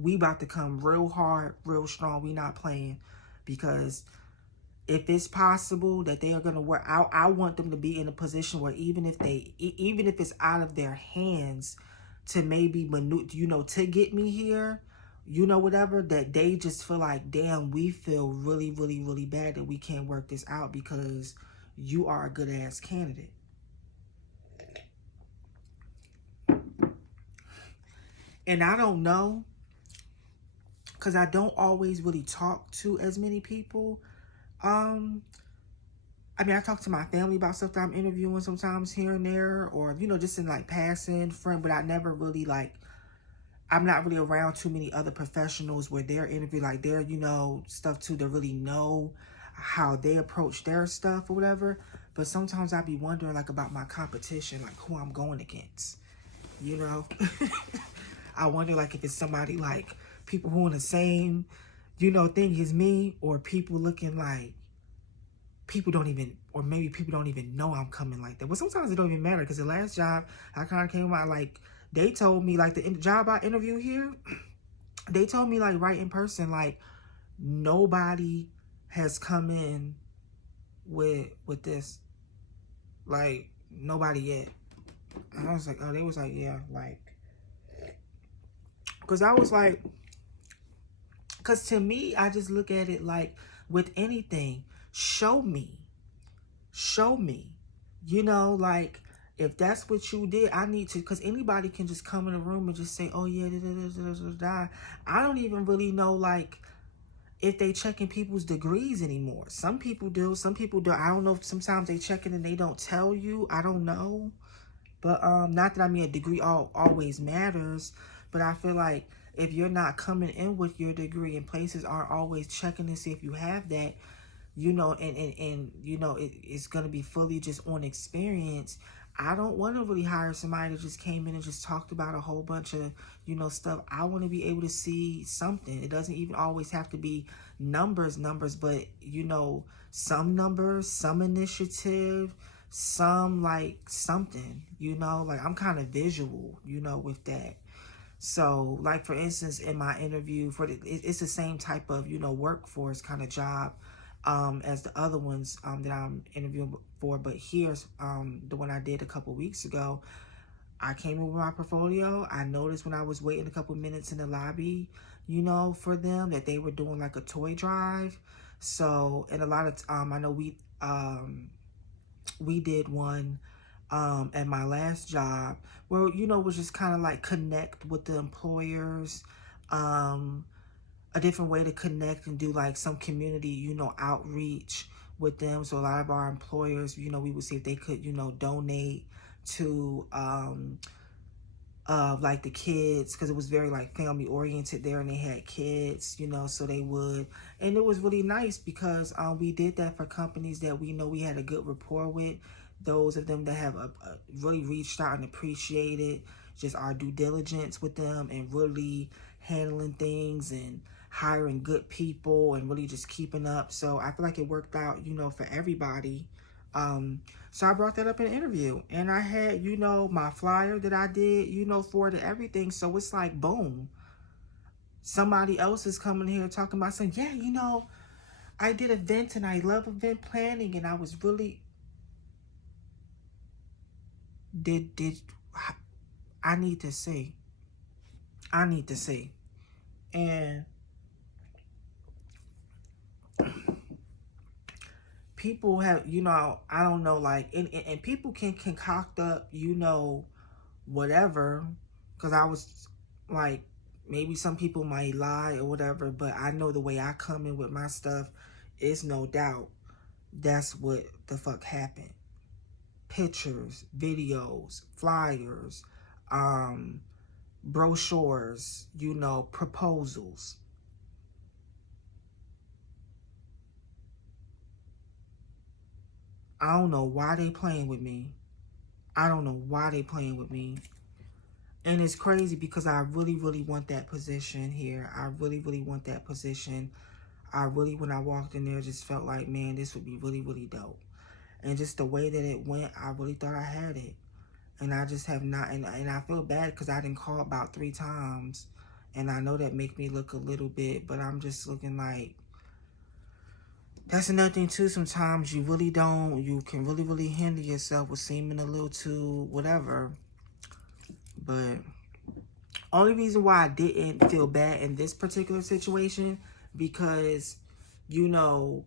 We about to come real hard, real strong. We not playing, because if it's possible that they are going to work out, I want them to be in a position where even if it's out of their hands to maybe to get me here, whatever, that they just feel like, damn, we feel really, really, really bad that we can't work this out because you are a good ass candidate. And I don't know, because I don't always really talk to as many people. I mean, I talk to my family about stuff that I'm interviewing sometimes here and there, or, just in like passing, friend, but I never really like, I'm not really around too many other professionals where they're interviewing, like they're, stuff too, to really know how they approach their stuff or whatever. But sometimes I be wondering like about my competition, like who I'm going against, I wonder like if it's somebody like people who in the same, thing as me, or people looking like, people don't even know I'm coming like that. But sometimes it don't even matter, because the last job I kind of came out, like they told me, like the job I interview here, they told me like right in person, like nobody has come in with this, like nobody yet. And I was like, oh, they was like, yeah, like, because I was like, because to me, I just look at it like with anything, show me, like If that's what you did, I need to, because anybody can just come in a room and just say, oh yeah, da, da, da, da, da, da. I don't even really know, like, if they checking people's degrees anymore. Some people do, some people do. I don't know if sometimes they check it and they don't tell you. I don't know. But not that I mean a degree always matters, but I feel like if you're not coming in with your degree and places aren't always checking to see if you have that, you know, and you know, it's going to be fully just on experience. I don't want to really hire somebody that just came in and just talked about a whole bunch of, you know, stuff. I want to be able to see something. It doesn't even always have to be numbers, but, you know, some numbers, some initiative, some like something, you know, like I'm kind of visual, you know, with that. So, like, for instance, in my interview it's the same type of, you know, workforce kind of job as the other ones that I'm interviewing for. But here's the one I did a couple weeks ago. I came in with my portfolio. I noticed when I was waiting a couple minutes in the lobby, you know, for them, that they were doing like a toy drive. So, and a lot of, I know we did one at my last job where, you know, was just kind of like connect with the employers, a different way to connect and do like some community, you know, outreach with them. So a lot of our employers, you know, we would see if they could, you know, donate to like the kids, because it was very like family oriented there, and they had kids, you know, so they would. And it was really nice because we did that for companies that we know we had a good rapport with, those of them that have really reached out and appreciated just our due diligence with them and really handling things and hiring good people and really just keeping up. So I feel like it worked out, you know, for everybody. So I brought that up in an interview, and I had, you know, my flyer that I did, you know, for it and everything. So it's like, boom, somebody else is coming here talking about saying, yeah, you know, I did events and I love event planning, and I was really, I need to see. And people have, you know, I don't know, like, and people can concoct up, you know, whatever, because I was like, maybe some people might lie or whatever, but I know the way I come in with my stuff is no doubt that's what the fuck happened. Pictures, videos, flyers, brochures, you know, proposals. I don't know why they playing with me. I don't know why they playing with me. And it's crazy because I really, really want that position here. I really, really want that position. I really, when I walked in there, just felt like, man, this would be really, really dope. And just the way that it went, I really thought I had it. And I just have not, and I feel bad because I didn't call about 3 times. And I know that make me look a little bit, but I'm just looking like, that's another thing too. Sometimes you really don't, you can really, really hinder yourself with seeming a little too whatever. But only reason why I didn't feel bad in this particular situation, because, you know,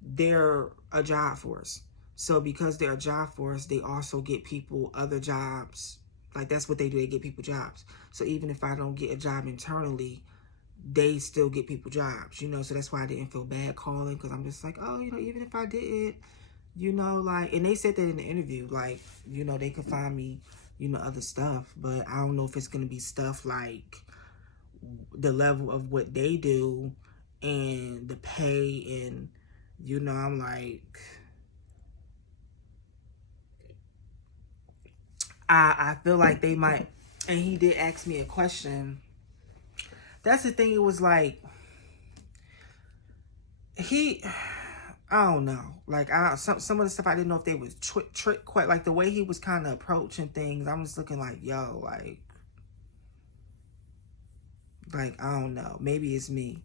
they're a job force. So because they're a job force, they also get people other jobs. Like, that's what they do. They get people jobs. So even if I don't get a job internally, they still get people jobs, you know. So that's why I didn't feel bad calling, because I'm just like, oh, you know, even if I didn't, you know, like, and they said that in the interview, like, you know, they could find me, you know, other stuff. But I don't know if it's going to be stuff like the level of what they do and the pay. And, you know, I'm like, I feel like they might. And he did ask me a question. That's the thing. It was like, I don't know. Like, some of the stuff I didn't know if they was trick quite, like the way he was kind of approaching things. I'm just looking like, yo, like I don't know. Maybe it's me.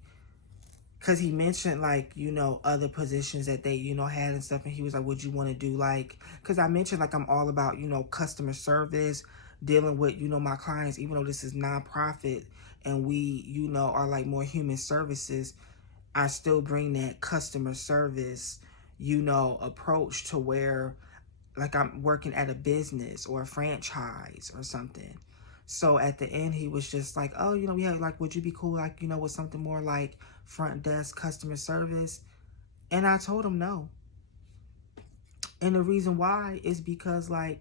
Because he mentioned, like, you know, other positions that they, you know, had and stuff. And he was like, would you want to do, like, because I mentioned, like, I'm all about, you know, customer service, dealing with, you know, my clients, even though this is nonprofit and we, you know, are like more human services. I still bring that customer service, you know, approach to where, like I'm working at a business or a franchise or something. So at the end, he was just like, oh, you know, yeah, like, would you be cool, like, you know, with something more like front desk customer service? And I told him no. And the reason why is because, like,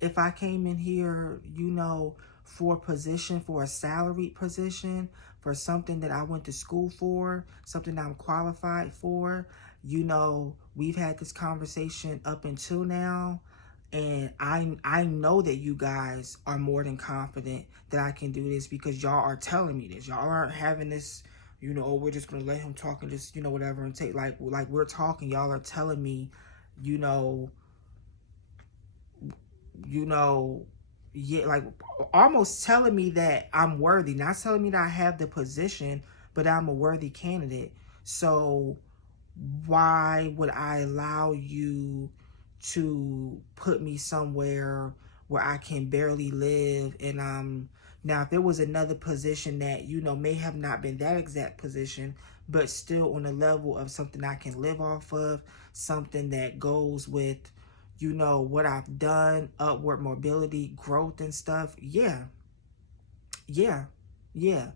if I came in here, you know, for a position, for a salaried position, for something that I went to school for, something I'm qualified for, you know, we've had this conversation up until now, and I know that you guys are more than confident that I can do this because y'all are telling me this. Y'all aren't having this, you know, oh, we're just gonna let him talk and just, you know, whatever, and take like we're talking. Y'all are telling me, you know, you know, yeah, like almost telling me that I'm worthy, not telling me that I have the position, but I'm a worthy candidate. So why would I allow you to put me somewhere where I can barely live? And now if there was another position that, you know, may have not been that exact position, but still on the level of something I can live off of, something that goes with, you know, what I've done, upward mobility, growth and stuff. Yeah, yeah, yeah.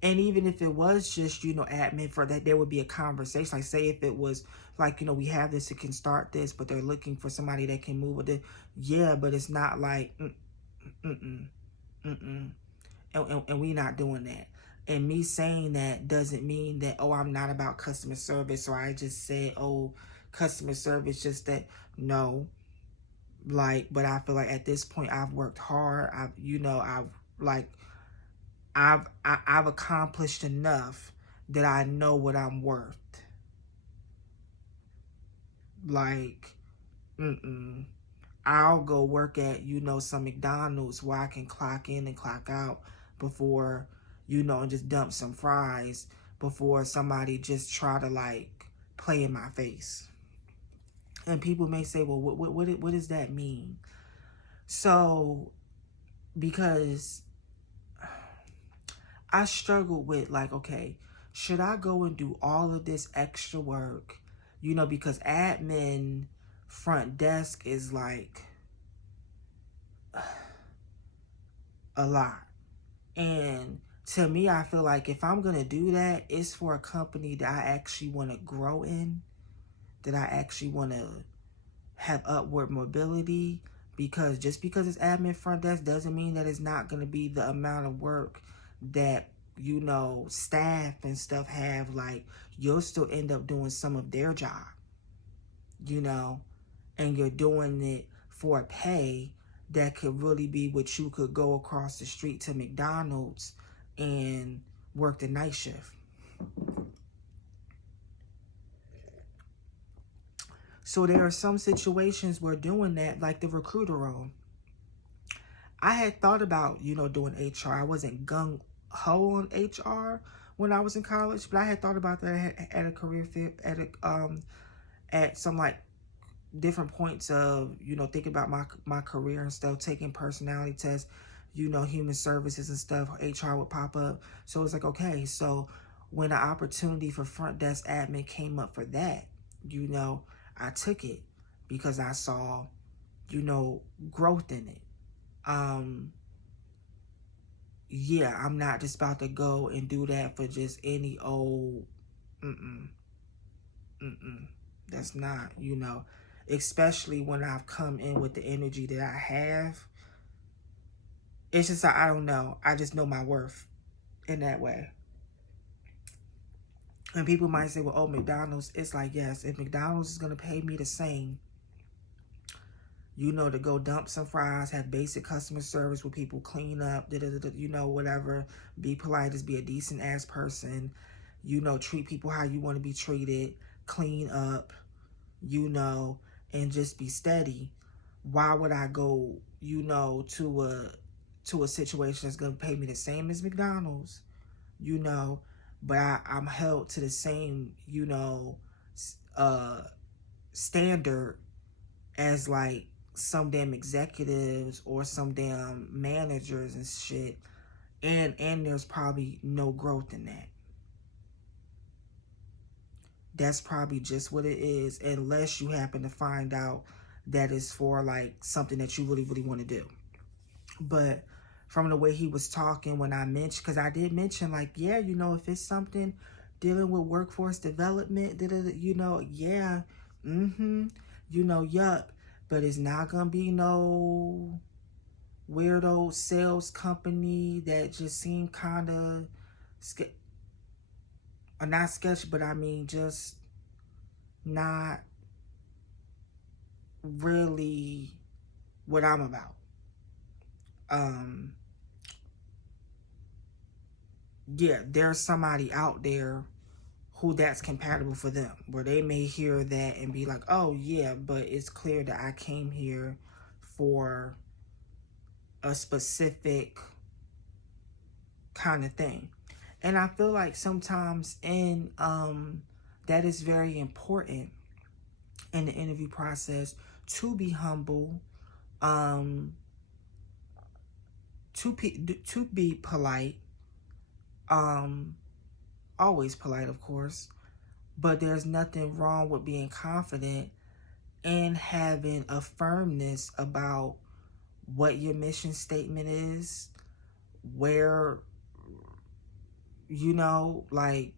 And even if it was just, you know, admin for that, there would be a conversation. Like, say if it was like, you know, we have this, it can start this, but they're looking for somebody that can move with it. Yeah, but it's not like, mm-mm, mm-mm. And we not doing that. And me saying that doesn't mean that, oh, I'm not about customer service, or I just said, oh, customer service, just that. No, like, but I feel like at this point I've worked hard. I've, you know, like, I've accomplished enough that I know what I'm worth. Like, I'll go work at, you know, some McDonald's where I can clock in and clock out before, you know, and just dump some fries before somebody just try to like play in my face. And people may say, well, what does that mean? So, because I struggled with, like, okay, should I go and do all of this extra work? You know, because admin front desk is like a lot. And to me, I feel like if I'm going to do that, it's for a company that I actually want to grow in, that I actually want to have upward mobility. Because just because it's admin front desk doesn't mean that it's not going to be the amount of work that, you know, staff and stuff have. Like, you'll still end up doing some of their job, you know, and you're doing it for a pay that could really be what you could go across the street to McDonald's and work the night shift. So there are some situations where doing that, like the recruiter role. I had thought about, you know, doing HR. I wasn't gung-ho on HR when I was in college, but I had thought about that at a career fit, at some like different points of, you know, thinking about my career and stuff, taking personality tests, you know, human services and stuff, HR would pop up. So it's like, okay, so when an opportunity for front desk admin came up for that, you know, I took it because I saw, you know, growth in it. Yeah, I'm not just about to go and do that for just any old, mm-mm, mm-mm. That's not, you know, especially when I've come in with the energy that I have. It's just, I don't know. I just know my worth in that way. And people might say, well, oh, McDonald's. It's like, yes, if McDonald's is going to pay me the same, you know, to go dump some fries, have basic customer service where people clean up, you know, whatever, be polite, just be a decent ass person, you know, treat people how you want to be treated, clean up, you know, and just be steady. Why would I go, you know, to a situation that's gonna pay me the same as McDonald's, you know, but I'm held to the same, you know, uh standard as like some damn executives or some damn managers and shit, and there's probably no growth in that. That's probably just what it is, unless you happen to find out that is for like something that you really, really want to do. But from the way he was talking when I mentioned, because I did mention like, yeah, you know, if it's something dealing with workforce development, you know, yeah, you know, yup, but it's not gonna be no weirdo sales company that just seem kind of not sketchy, but I mean just not really what I'm about. Yeah, there's somebody out there who that's compatible for them, where they may hear that and be like, oh yeah, but it's clear that I came here for a specific kind of thing. And I feel like sometimes in that is very important in the interview process, to be humble, to be polite, always polite, of course, but there's nothing wrong with being confident and having a firmness about what your mission statement is, where, you know, like,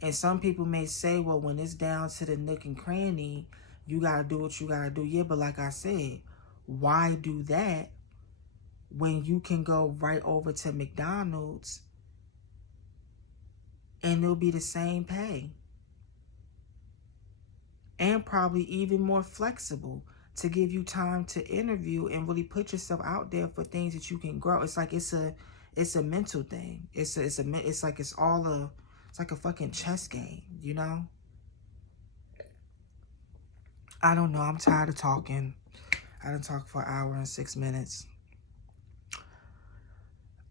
and some people may say, well, when it's down to the nook and cranny, you got to do what you got to do. Yeah, but like I said, why do that when you can go right over to McDonald's and it'll be the same pay? And probably even more flexible to give you time to interview and really put yourself out there for things that you can grow. It's like it's a mental thing. It's like it's like a fucking chess game, you know? I don't know. I'm tired of talking. I done talked for an hour and 6 minutes.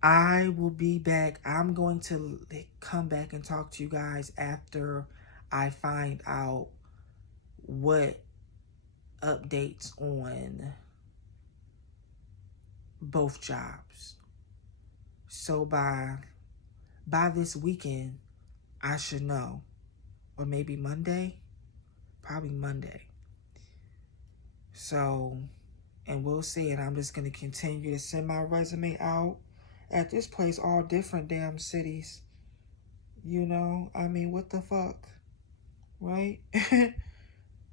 I will be back. I'm going to come back and talk to you guys after I find out what updates on both jobs. So by this weekend, I should know. Or maybe Monday. Probably Monday. So, and we'll see. And I'm just going to continue to send my resume out at this place, all different damn cities. You know, I mean, what the fuck? Right?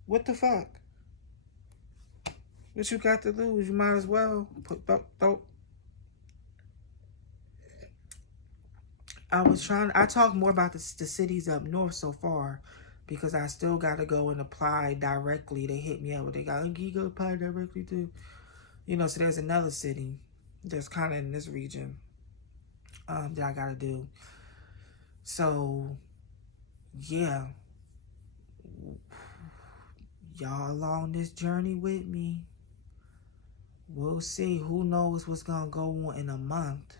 What the fuck? What you got to lose? You might as well put I talked more about the cities up north so far because I still got to go and apply directly. They hit me up. They got, you go apply directly to, you know, so there's another city that's kind of in this region that I got to do. So, yeah. Y'all along this journey with me. We'll see. Who knows what's going to go on in a month.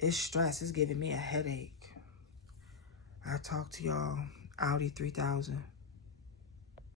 It's stress. It's giving me a headache. I'll talk to y'all. Audi 3000.